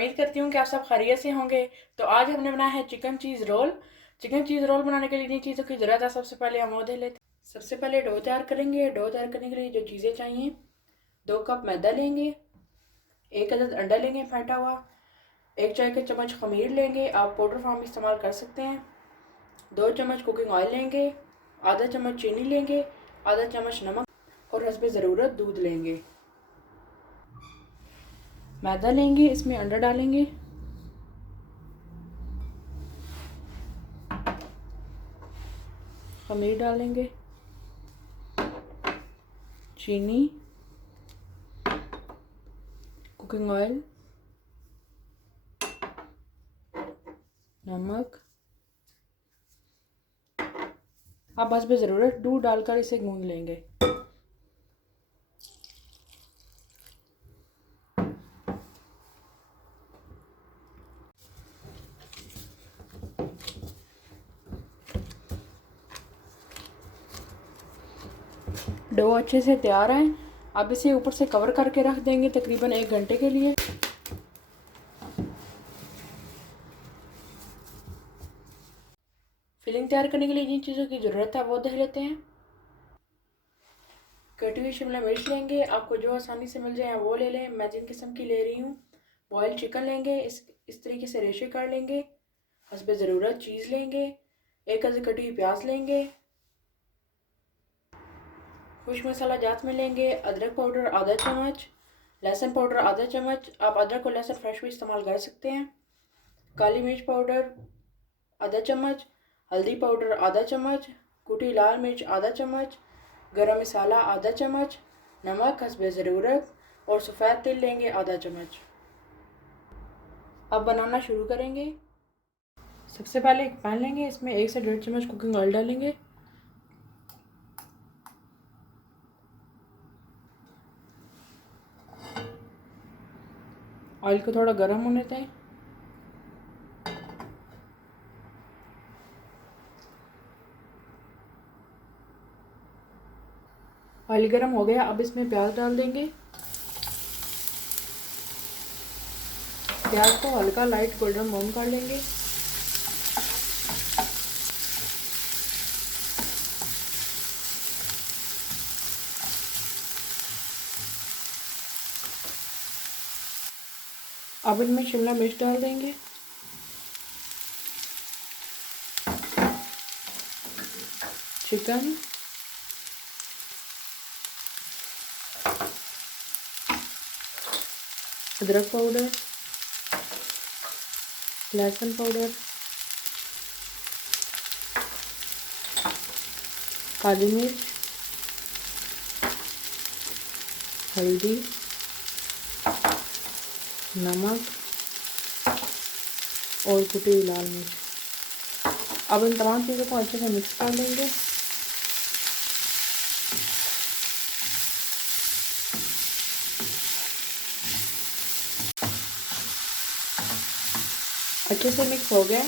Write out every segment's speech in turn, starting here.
उम्मीद करती हूँ कि आप सब खैरियत से होंगे। तो आज हमने बनाया है chicken cheese roll. Chicken cheese roll बनाने के लिए जिन चीज़ों की ज़रूरत है सबसे पहले हम वो दे लेते हैं। सबसे पहले डो तैयार करेंगे। डो तैयार करने के लिए जो चीज़ें चाहिए, 2 कप मैदा लेंगे, 1 अदद अंडा लेंगे फेंटा हुआ, 1 चाय का चम्मच खमीर लेंगे, आप पाउडर फॉर्म इस्तेमाल कर सकते हैं, 2 चम्मच कुकिंग ऑयल लेंगे, आधा चम्मच चीनी लेंगे, आधा चम्मच नमक और हस्बे ज़रूरत दूध लेंगे। मैदा लेंगे, इसमें अंडा डालेंगे, खमीर डालेंगे, चीनी, कुकिंग ऑयल, नमक। आप बस पे ज़रूरत दूध डालकर इसे गूंद लेंगे। डो अच्छे से तैयार है। अब इसे ऊपर से कवर करके रख देंगे तकरीबन 1 घंटे के लिए। फिलिंग तैयार करने के लिए जिन चीज़ों की ज़रूरत है वो देख लेते हैं। कटी हुई शिमला मिर्च लेंगे, आपको जो आसानी से मिल जाए वो ले लें। मैं जिन किस्म की ले रही हूँ, बॉयल चिकन लेंगे, इस तरीके से रेशे कर लेंगे। हस्बे ज़रूरत चीज़ लेंगे, 1 अदद कटी हुई प्याज लेंगे, खुश मसाला जात में लेंगे, अदरक पाउडर आधा चम्मच, लहसुन पाउडर आधा चम्मच, आप अदरक और लहसुन फ्रेश भी इस्तेमाल कर सकते हैं, काली मिर्च पाउडर आधा चम्मच, हल्दी पाउडर आधा चम्मच, कुटी लाल मिर्च आधा चम्मच, गरम मसाला आधा चम्मच, नमक हस्बे ज़रूरत और सफ़ेद तिल लेंगे आधा चम्मच। अब बनाना शुरू करेंगे। सबसे पहले एक पैन लेंगे, इसमें 1 से 1.5 चम्मच कुकिंग ऑयल डालेंगे। ऑयल को थोड़ा गर्म होने दें। ऑयल गर्म हो गया, अब इसमें प्याज डाल देंगे। प्याज को हल्का लाइट गोल्डन ब्राउन कर लेंगे। अब इनमें शिमला मिर्च डाल देंगे, चिकन, अदरक पाउडर, लहसुन पाउडर, काली मिर्च, हल्दी, नमक और कुटी हुई लाल मिर्च। अब इन तमाम चीज़ों को अच्छे से मिक्स कर लेंगे। अच्छे से मिक्स हो गया।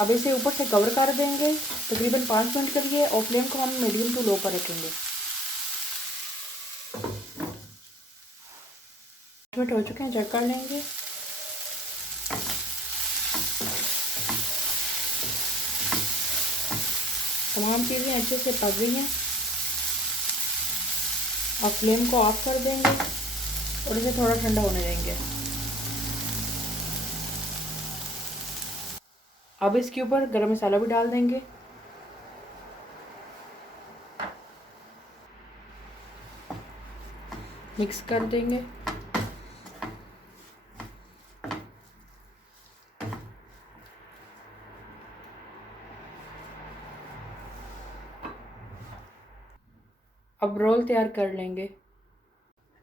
अब इसे ऊपर से कवर कर देंगे तकरीबन 5 मिनट के लिए और फ्लेम को हम मीडियम टू लो पर रखेंगे। 5 मिनट हो चुके हैं, चेक कर लेंगे। तमाम चीज़ें अच्छे से पक गई हैं। अब फ्लेम को ऑफ कर देंगे और इसे थोड़ा ठंडा होने देंगे। अब इसके ऊपर गरम मसाला भी डाल देंगे। मिक्स कर देंगे। अब रोल तैयार कर लेंगे।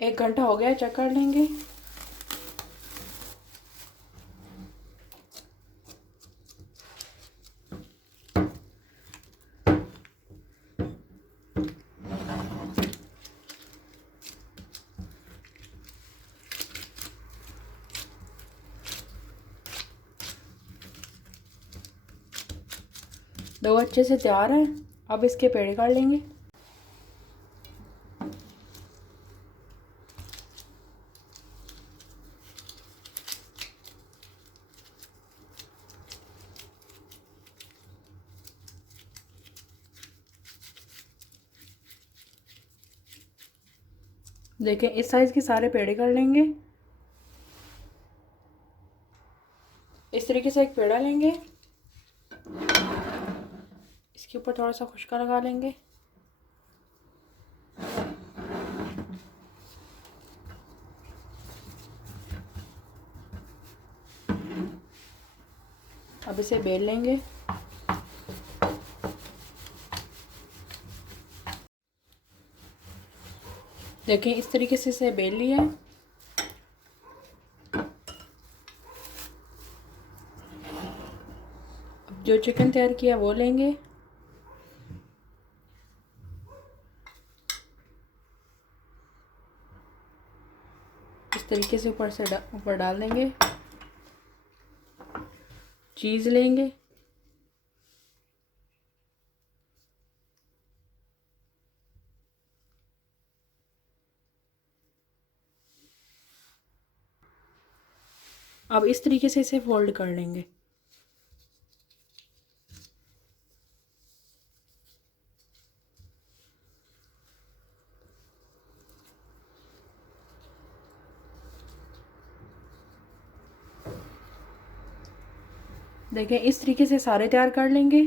1 घंटा हो गया, चेक कर लेंगे। डो अच्छे से तैयार है। अब इसके पेड़े काट लेंगे। देखें इस साइज़ के सारे पेड़े कर लेंगे। इस तरीके से एक पेड़ा लेंगे, इसके ऊपर थोड़ा सा खुशका लगा लेंगे। अब इसे बेल लेंगे। देखें इस तरीके से इसे बेल लिया है। अब जो चिकन तैयार किया वो लेंगे, इस तरीके से ऊपर डाल देंगे। चीज़ लेंगे, अब इस तरीके से इसे फोल्ड कर लेंगे। देखें इस तरीके से सारे तैयार कर लेंगे।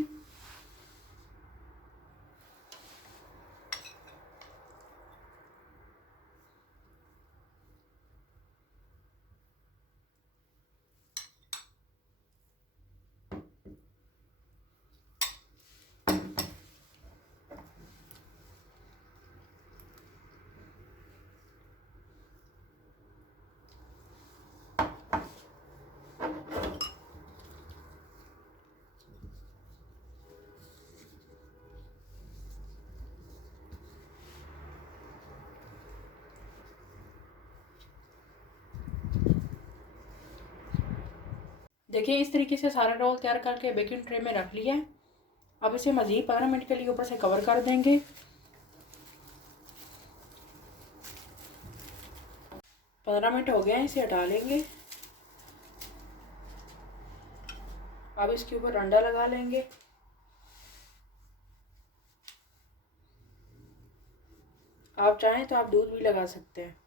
देखिए इस तरीके से सारा रोल तैयार करके बेकिंग ट्रे में रख लिया है। अब इसे मज़ीद 15 मिनट के लिए ऊपर से कवर कर देंगे। 15 मिनट हो गए हैं, इसे हटा लेंगे। अब इसके ऊपर अंडा लगा लेंगे। आप चाहें तो आप दूध भी लगा सकते हैं।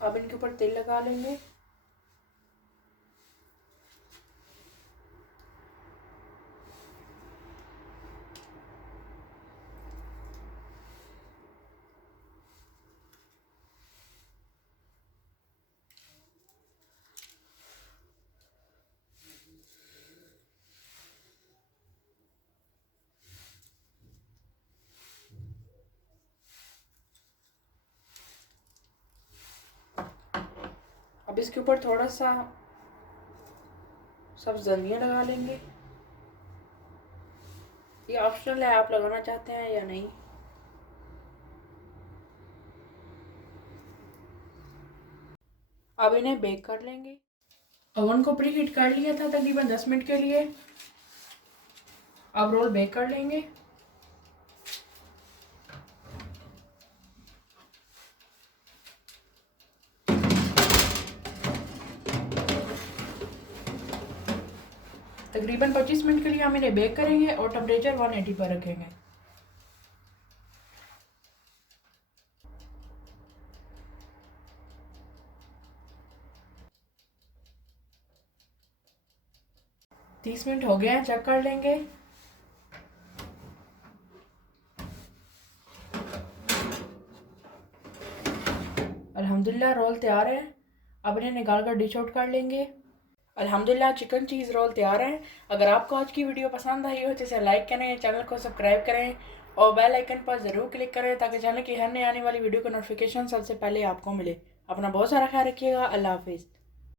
अब इनके ऊपर तेल लगा लेंगे। अब इसके ऊपर थोड़ा सा सब्ज़ धनिया लगा लेंगे। ये ऑप्शनल है, आप लगाना चाहते हैं या नहीं। अब इन्हें बेक कर लेंगे। ओवन को प्री हीट कर लिया था तकरीबन 10 मिनट के लिए। अब रोल बेक कर लेंगे। तकरीबन 25 मिनट के लिए हम इन्हें बेक करेंगे और टेम्परेचर 180 पर रखेंगे। तीस मिनट हो गए हैं, चेक कर लेंगे। अल्हम्दुलिल्लाह रोल तैयार है। अब इन्हें निकाल कर डिश आउट कर लेंगे। अल्हम्दुलिल्लाह चिकन चीज़ रोल तैयार है। अगर आपको आज की वीडियो पसंद आई हो तो इसे लाइक करें, चैनल को सब्सक्राइब करें और बेल आइकन पर ज़रूर क्लिक करें ताकि चैनल की हर नई आने वाली वीडियो का नोटिफिकेशन सबसे पहले आपको मिले। अपना बहुत सारा ख्याल रखिएगा। अल्लाह हाफिज़।